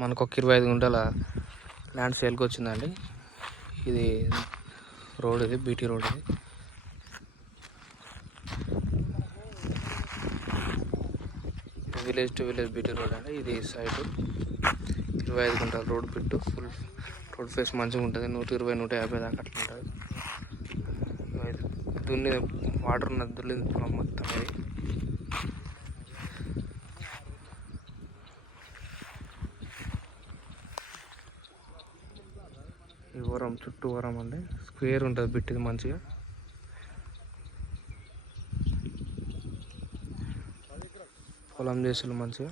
మనకు ఒక 25 గుంటల ల్యాండ్ సేల్కి వచ్చిందండి. ఇది రోడ్, ఇది బీటీ రోడ్. ఇది village to village BT road అండి. ఇది సైడ్ 25 గుంటల రోడ్ బిట్టు. ఫుల్ రోడ్ ఫేస్ మంచిగా ఉంటుంది. 120, 150 దాకా అట్లా ఉంటుంది. దున్ని వాటర్ ఉన్నది, దున్నింది పొలం మొత్తం. ఈ వరం చుట్టూ వరం అండి, స్క్వేర్ ఉంటుంది బిట్టిది మంచిగా. పొలం చేసిన మంచిగా.